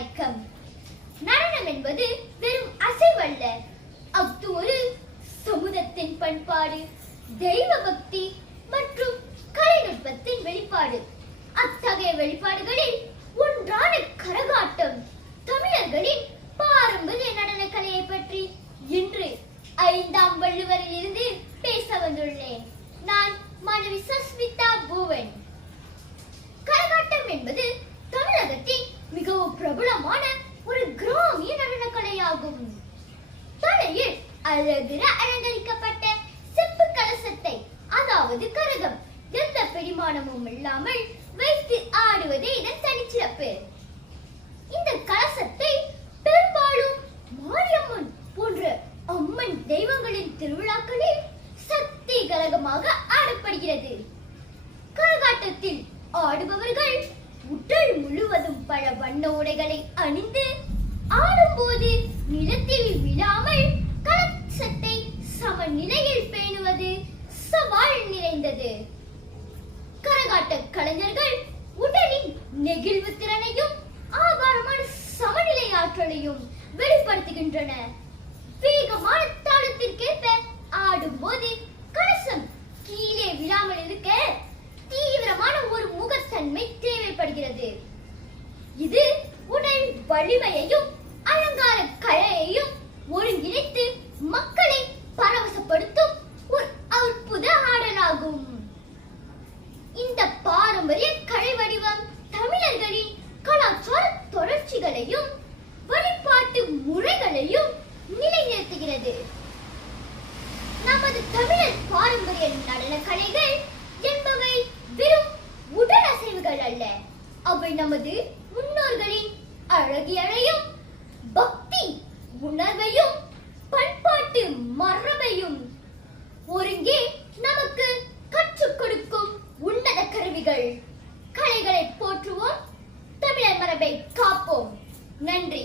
வணக்கம். நடனம் என்பது வெறும் அசைவல்ல, அது ஒரு சமூகத்தின் பண்பாடு, தெய்வ பக்தி மற்றும் கலைநுட்பத்தின் வெளிப்பாடு. அத்தகைய வெளிப்பாடுகளில் ஒன்றான கரகாட்டம். தமிழர்களின் பாரம்பரிய நடன கலையை பற்றி இன்று 5ஆம் வள்ளுவரில் இருந்து பேச வந்துள்ளேன். நான் மாணவி சஸ்மிதா பூவன். கரகாட்டம் என்பது தமிழகத்தின் மிகவும் பிரபலமான ஒரு கிராமிய நடன கலையாகும். தலையில் அழகுற அலங்கரிக்கப்பட்ட செப்பு கலசத்தை, அதாவது கரகம், எந்த பிடிமானமும் இல்லாமல் வைத்து ஆடுவதே இதன் தனிச்சிறப்பு. இந்த கலசத்தை பெரும்பாலும் மாரியம்மன் போன்ற அம்மன் தெய்வங்களின் திருவிழாக்களில் சக்தி கரகமாக ஆடப்படுகிறது. கரகாட்டத்தில் ஆடுபவர்கள் உடல் முழுவதும் பல வண்ண உடைகளை அணிந்து ஆடும்போது நிலத்தில் விழாமல் கலசத்தை சமநிலையில் பேணுவது சவால் நிறைந்தது. கரகாட்ட கலைஞர்கள் உடலின் நெகிழ்வு திறனையும் ஆபாரமான சமநிலை ஆற்றலையும் வெளிப்படுத்துகின்றனர். வேகமான தாளத்திற்கேற்ப ஆடும்போது கலசம் கீழே விழாமல் இருக்க தீவிரமான ஒரு முகத்தன்மை தேவைப்படுகிறது. இது உடல் வலிமையையும் அலங்கார கலையையும் ஒருங்கிணைத்து மக்களை பரவசப்படுத்தும் ஒரு அற்புத ஆடலாகும். இந்த பாரம்பரிய கலை வடிவம் தமிழர்களின் கலாச்சார தொடர்ச்சிகளையும் வழிபாட்டு முறைகளையும் நிலைநிறுத்துகிறது. நமது தமிழர் பாரம்பரிய நடன கலைகள் என்பவை வெறும் உடல் அசைவுகள் அல்ல, அவை நமது முன்னோர்களின் அழகியலையும் பக்தி உணர்வையும் பண்பாட்டு மரபையும் ஒருங்கே நமக்கு கற்றுக் கொடுக்கும் உன்னத கருவிகள். கலைகளை போற்றுவோம், தமிழர் மரபை காப்போம். நன்றி.